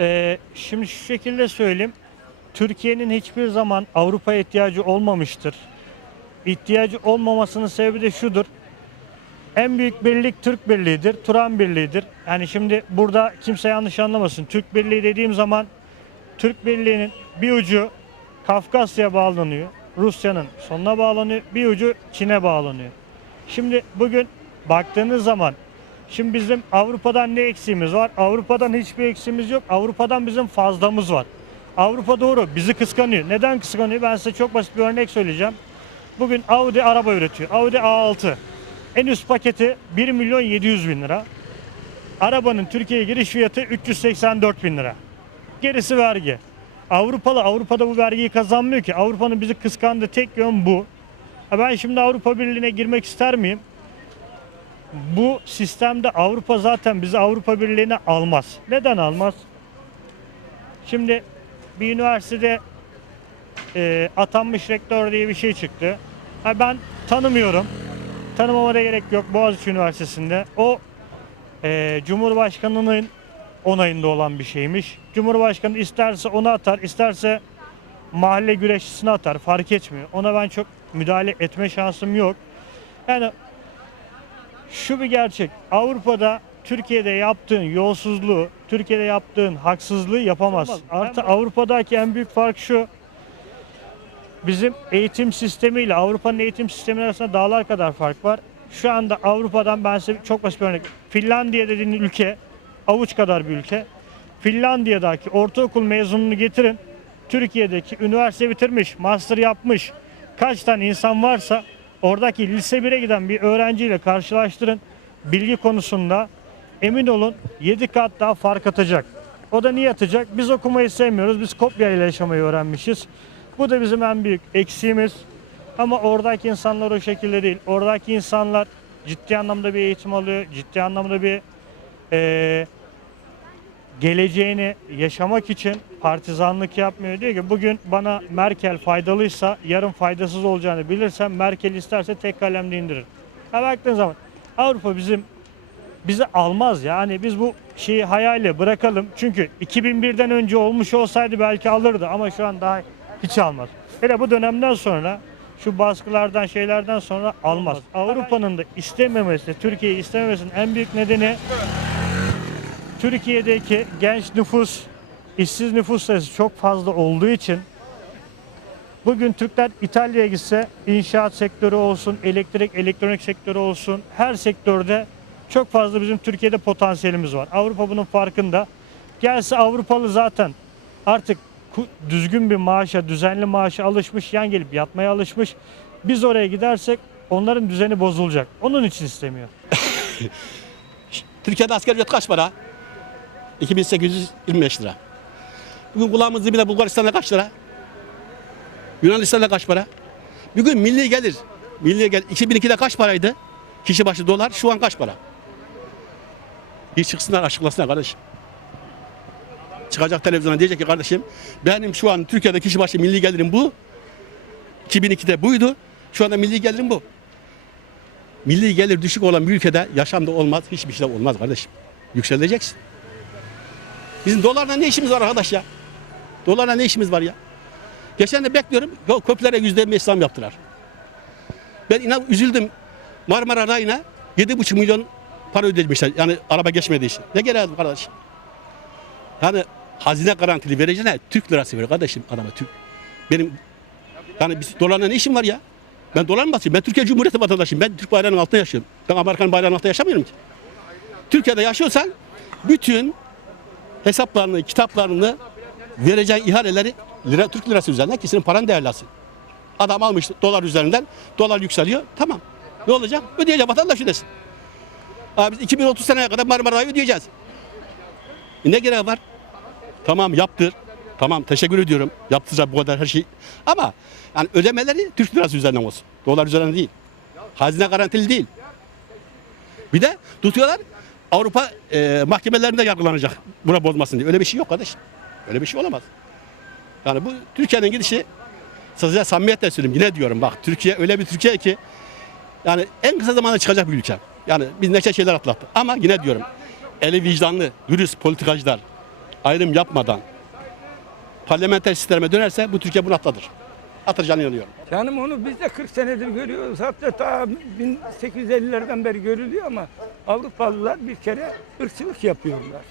Ee, şimdi şu şekilde söyleyeyim. Türkiye'nin hiçbir zaman Avrupa'ya ihtiyacı olmamıştır. İhtiyacı olmamasının sebebi de şudur. En büyük birlik Türk Birliği'dir, Turan Birliği'dir. Yani şimdi burada kimse yanlış anlamasın. Türk Birliği dediğim zaman Türk Birliği'nin bir ucu Kafkasya'ya bağlanıyor. Rusya'nın sonuna bağlanıyor. Bir ucu Çin'e bağlanıyor. Şimdi bugün baktığınız zaman şimdi bizim Avrupa'dan ne eksiğimiz var? Avrupa'dan hiçbir eksiğimiz yok. Avrupa'dan bizim fazlamız var. Avrupa doğru bizi kıskanıyor. Neden kıskanıyor? Ben size çok basit bir örnek söyleyeceğim. Bugün Audi araba üretiyor. Audi A6. En üst paketi 1 milyon 700 bin lira. Arabanın Türkiye'ye giriş fiyatı 384 bin lira. Gerisi vergi. Avrupalı Avrupa'da bu vergiyi kazanmıyor ki. Avrupa'nın bizi kıskandığı tek yön bu. Ben şimdi Avrupa Birliği'ne girmek ister miyim? Bu sistemde Avrupa zaten bizi Avrupa Birliği'ne almaz. Neden almaz? Şimdi bir üniversitede e, atanmış rektör diye bir şey çıktı. Ha ben tanımıyorum. Tanımama da gerek yok Boğaziçi Üniversitesi'nde. O e, Cumhurbaşkanı'nın onayında olan bir şeymiş. Cumhurbaşkanı isterse onu atar, isterse mahalle güreşçisine atar. Fark etmiyor. Ona ben çok müdahale etme şansım yok. Yani şu bir gerçek. Avrupa'da Türkiye'de yaptığın yolsuzluğu, Türkiye'de yaptığın haksızlığı yapamazsın. Artı Avrupa'daki en büyük fark şu. Bizim eğitim sistemiyle Avrupa'nın eğitim sistemi arasında dağlar kadar fark var. Şu anda Avrupa'dan ben size çok basit bir örnek. Finlandiya dediğin ülke avuç kadar bir ülke. Finlandiya'daki ortaokul mezununu getirin. Türkiye'deki üniversite bitirmiş, master yapmış kaç tane insan varsa oradaki lise 1'e giden bir öğrenciyle karşılaştırın. Bilgi konusunda emin olun 7 kat daha fark atacak. O da niye atacak? Biz okumayı sevmiyoruz. Biz kopyayla yaşamayı öğrenmişiz. Bu da bizim en büyük eksiğimiz. Ama oradaki insanlar o şekilde değil. Oradaki insanlar ciddi anlamda bir eğitim alıyor. Ciddi anlamda bir eee, geleceğini yaşamak için partizanlık yapmıyor. Diyor ki bugün bana Merkel faydalıysa yarın faydasız olacağını bilirsem Merkel isterse tek kalemle indirir. Ha baktığın zaman Avrupa bizim bizi almaz ya. Hani biz bu şeyi hayale bırakalım. Çünkü 2001'den önce olmuş olsaydı belki alırdı ama şu an daha hiç almaz. Hele bu dönemden sonra şu baskılardan şeylerden sonra almaz. Avrupa'nın da istememesi, Türkiye'yi istememesinin en büyük nedeni Türkiye'deki genç nüfus, işsiz nüfus sayısı çok fazla olduğu için bugün Türkler İtalya'ya gitse inşaat sektörü olsun, elektrik, elektronik sektörü olsun her sektörde çok fazla bizim Türkiye'de potansiyelimiz var. Avrupa bunun farkında. Gelse Avrupalı zaten artık düzgün bir maaşa, düzenli maaşa alışmış, yan gelip yatmaya alışmış. Biz oraya gidersek onların düzeni bozulacak. Onun için istemiyor. Türkiye'de asgari ücret kaç para? 2825 lira. Bugün kulağımız dibinde Bulgaristan'da kaç lira? Yunanistan'da kaç para? Bugün milli gelir. Milli gelir 2002'de kaç paraydı? Kişi başı dolar. Şu an kaç para? Bir çıksınlar açıklasınlar kardeşim. Çıkacak televizyona diyecek ki kardeşim benim şu an Türkiye'de kişi başı milli gelirim bu. 2002'de buydu. Şu anda milli gelirim bu. Milli gelir düşük olan bir ülkede yaşamda olmaz, hiçbir şey olmaz kardeşim. Yükseleceksin. Bizim dolarla ne işimiz var arkadaş ya? Dolarla ne işimiz var ya? Geçen de bekliyorum, yo, köprülere yüzde zam yaptılar. Ben inan üzüldüm. Marmara Rayı'na 7,5 milyon para ödemişler. Yani araba geçmediği için. Ne gereği kardeş? Yani hazine garantili vereceğine Türk lirası ver kardeşim adama Türk. Benim yani biz, dolarla ne işim var ya? Ben dolar mı basıyorum? Ben Türkiye Cumhuriyeti vatandaşıyım. Ben Türk bayrağının altında yaşıyorum. Ben Amerikan bayrağının altında yaşamıyorum ki. Türkiye'de yaşıyorsan bütün hesaplarını, kitaplarını vereceğin ihaleleri lira, Türk lirası üzerinden ki senin paran değerli aslında. Adam almış dolar üzerinden, dolar yükseliyor. Tamam. Ne olacak? Ödeyecek vatandaş ödesin. Abi biz 2030 seneye kadar Marmara'yı ödeyeceğiz. E ne gereği var? Tamam yaptır. Tamam teşekkür ediyorum. Yaptıracak bu kadar her şey. Ama yani ödemeleri Türk lirası üzerinden olsun. Dolar üzerinden değil. Hazine garantili değil. Bir de tutuyorlar Avrupa e, mahkemelerinde yargılanacak buna bozmasın diye. Öyle bir şey yok kardeş. Öyle bir şey olamaz. Yani bu Türkiye'nin gidişi size samimiyetle söyleyeyim yine diyorum bak Türkiye öyle bir Türkiye ki yani en kısa zamanda çıkacak bir ülke. Yani biz neşe şeyler atlattık. Ama yine diyorum eli vicdanlı, dürüst politikacılar ayrım yapmadan parlamenter sisteme dönerse bu Türkiye bunu atlatır. Atacağını inanıyorum. Canım onu biz de 40 senedir görüyoruz. Hatta ta 1850'lerden beri görülüyor ama Avrupalılar bir kere ırkçılık yapıyorlar.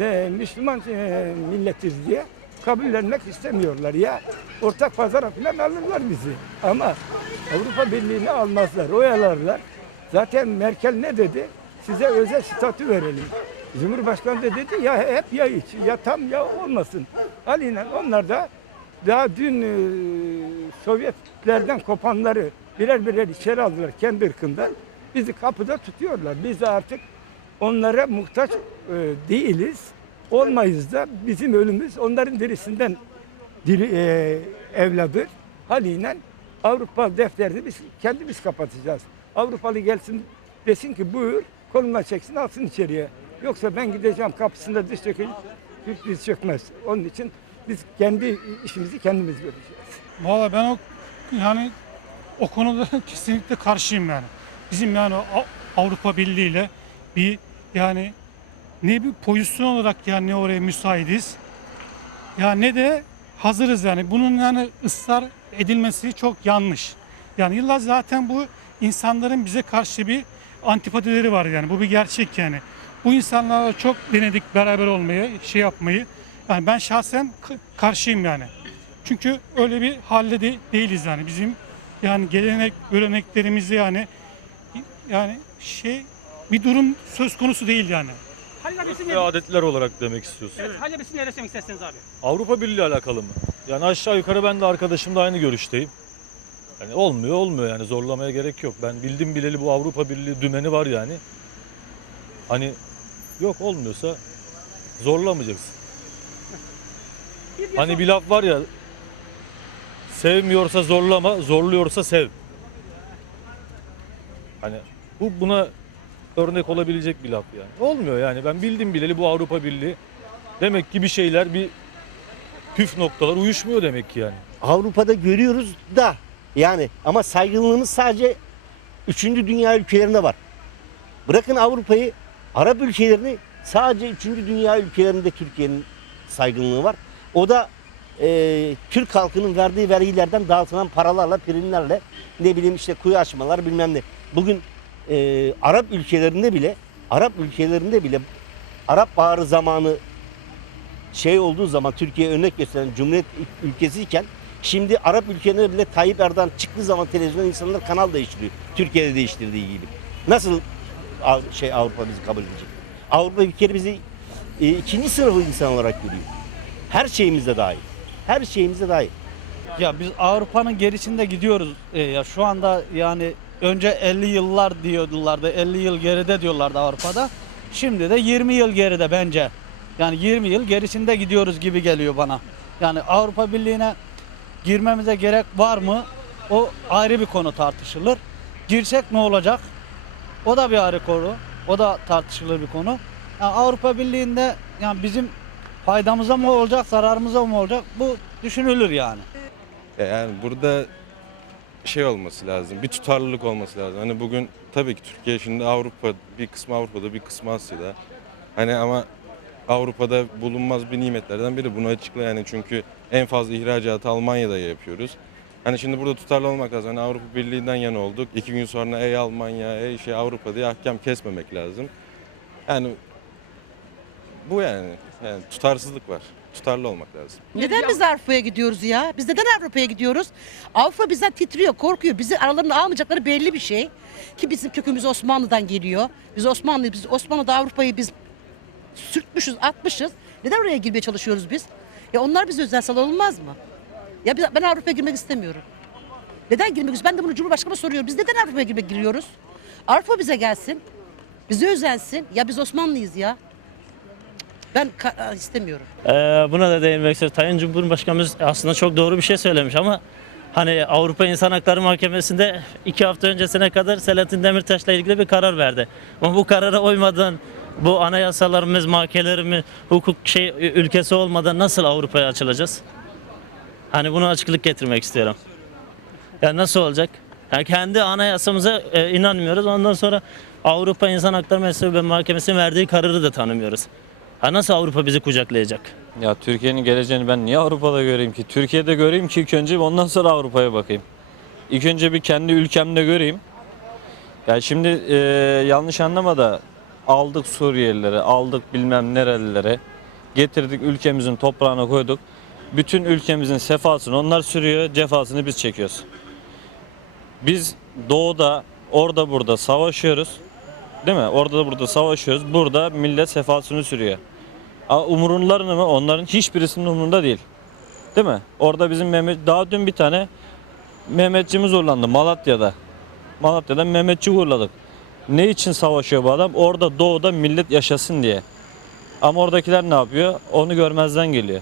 Ve Müslüman e, milletiz diye kabullenmek istemiyorlar. Ya ortak pazara falan alırlar bizi. Ama Avrupa Birliği'ni almazlar, oyalarlar. Zaten Merkel ne dedi? Size özel statü verelim. Cumhurbaşkanı da dedi ya hep ya iç, ya tam ya olmasın. Aliyle onlar da daha dün e, Sovyetlerden kopanları birer birer içeri aldılar kendi ırkından. Bizi kapıda tutuyorlar. Biz de artık onlara muhtaç e, değiliz. Olmayız da bizim ölümümüz onların dirisinden diri, e, evladır. Haliyle Avrupa defterini biz kendimiz kapatacağız. Avrupalı gelsin desin ki buyur koluna çeksin alsın içeriye. Yoksa ben gideceğim kapısında diz çökecek, diz çökmez. Onun için biz kendi işimizi kendimiz göreceğiz. Valla ben o yani o konuda kesinlikle karşıyım yani. Bizim yani Av- Avrupa Birliği ile bir yani ne bir pozisyon olarak yani ne oraya müsaitiz ya ne de hazırız yani. Bunun yani ısrar edilmesi çok yanlış. Yani yıllar zaten bu insanların bize karşı bir antipatileri var yani. Bu bir gerçek yani. Bu insanlarla çok denedik beraber olmayı, şey yapmayı. Yani ben şahsen karşıyım yani. Çünkü öyle bir halde de değiliz yani. Bizim yani gelenek, göreneklerimizi yani yani şey bir durum söz konusu değil yani. Halil abi siz ve ne? adetler olarak demek istiyorsun. Evet, Halil abi siz ne demek isterseniz abi? Avrupa Birliği alakalı mı? Yani aşağı yukarı ben de arkadaşımla aynı görüşteyim. Yani olmuyor olmuyor yani zorlamaya gerek yok. Ben bildim bileli bu Avrupa Birliği dümeni var yani. Hani yok olmuyorsa zorlamayacaksın. Bir Hani bir laf var ya sevmiyorsa zorlama, zorluyorsa sev. Hani bu buna örnek olabilecek bir laf yani. Olmuyor yani ben bildim bileli bu Avrupa Birliği. Demek ki bir şeyler bir püf noktalar uyuşmuyor demek ki yani. Avrupa'da görüyoruz da yani ama saygınlığımız sadece 3. dünya ülkelerinde var. Bırakın Avrupa'yı, Arap ülkelerini sadece 3. dünya ülkelerinde Türkiye'nin saygınlığı var. O da e, Türk halkının verdiği vergilerden dağıtılan paralarla, primlerle ne bileyim işte kuyu açmalar bilmem ne. Bugün e, Arap ülkelerinde bile Arap ülkelerinde bile Arap Baharı zamanı şey olduğu zaman Türkiye örnek gösteren Cumhuriyet ülkesiyken şimdi Arap ülkelerinde bile Tayyip Erdoğan çıktığı zaman televizyonda insanlar kanal değiştiriyor. Türkiye'de değiştirdiği gibi. Nasıl şey Avrupa bizi kabul edecek? Avrupa bir bizi e, ikinci sınıfı insan olarak görüyor. Her şeyimizde dahil. Her şeyimizde dahil. Ya biz Avrupa'nın gerisinde gidiyoruz. Ee, ya şu anda yani önce 50 yıllar diyorlardı. 50 yıl geride diyorlardı Avrupa'da. Şimdi de 20 yıl geride bence. Yani 20 yıl gerisinde gidiyoruz gibi geliyor bana. Yani Avrupa Birliği'ne girmemize gerek var mı? O ayrı bir konu tartışılır. Girsek ne olacak? O da bir ayrı konu. O da tartışılır bir konu. Yani Avrupa Birliği'nde yani bizim faydamıza mı olacak, zararımıza mı olacak? Bu düşünülür yani. Ya Yani burada şey olması lazım, bir tutarlılık olması lazım. Hani bugün tabii ki Türkiye şimdi Avrupa, bir kısmı Avrupa'da, bir kısmı Asya'da. Hani ama Avrupa'da bulunmaz bir nimetlerden biri. Bunu açıkla yani çünkü en fazla ihracatı Almanya'da yapıyoruz. Hani şimdi burada tutarlı olmak lazım. Hani Avrupa Birliği'nden yana olduk. İki gün sonra ey Almanya, ey şey Avrupa diye ahkam kesmemek lazım. Yani bu yani. yani tutarsızlık var. Tutarlı olmak lazım. Neden biz Avrupa'ya gidiyoruz ya? Biz neden Avrupa'ya gidiyoruz? Avrupa bizden titriyor, korkuyor. Bizi aralarına almayacakları belli bir şey. Ki bizim kökümüz Osmanlı'dan geliyor. Biz Osmanlı, biz Osmanlı'da Avrupa'yı biz sürtmüşüz, atmışız. Neden oraya girmeye çalışıyoruz biz? Ya onlar bize özel sal olmaz mı? Ya biz- ben Avrupa'ya girmek istemiyorum. Neden girmek istiyoruz? Ben de bunu Cumhurbaşkanı'na soruyorum. Biz neden Avrupa'ya girmek giriyoruz? Avrupa bize gelsin. Bize özensin. Ya biz Osmanlıyız ya. Ben istemiyorum. Ee, buna da değinmek istiyorum. Sayın Cumhurbaşkanımız aslında çok doğru bir şey söylemiş ama hani Avrupa İnsan Hakları Mahkemesi'nde iki hafta öncesine kadar Selahattin Demirtaş'la ilgili bir karar verdi. Ama bu karara uymadan bu anayasalarımız, mahkemelerimiz, hukuk şey ülkesi olmadan nasıl Avrupa'ya açılacağız? Hani bunu açıklık getirmek istiyorum. Ya nasıl olacak? Yani kendi anayasamıza e, inanmıyoruz. Ondan sonra Avrupa İnsan Hakları Mahkemesi'nin verdiği kararı da tanımıyoruz. Ha nasıl Avrupa bizi kucaklayacak? Ya Türkiye'nin geleceğini ben niye Avrupa'da göreyim ki? Türkiye'de göreyim ki ilk önce ondan sonra Avrupa'ya bakayım. İlk önce bir kendi ülkemde göreyim. Ya şimdi e, yanlış anlama da aldık Suriyelileri, aldık bilmem nerelilere, getirdik ülkemizin toprağına koyduk. Bütün ülkemizin sefasını onlar sürüyor, cefasını biz çekiyoruz. Biz doğuda, orada burada savaşıyoruz. Değil mi? Orada da burada savaşıyoruz. Burada millet sefasını sürüyor. Aa, Umurunlarını mı? Onların hiçbirisinin umurunda değil. Değil mi? Orada bizim Mehmet, daha dün bir tane Mehmetçimiz uğurlandı Malatya'da. Malatya'da Mehmetçi uğurladık. Ne için savaşıyor bu adam? Orada doğuda millet yaşasın diye. Ama oradakiler ne yapıyor? Onu görmezden geliyor.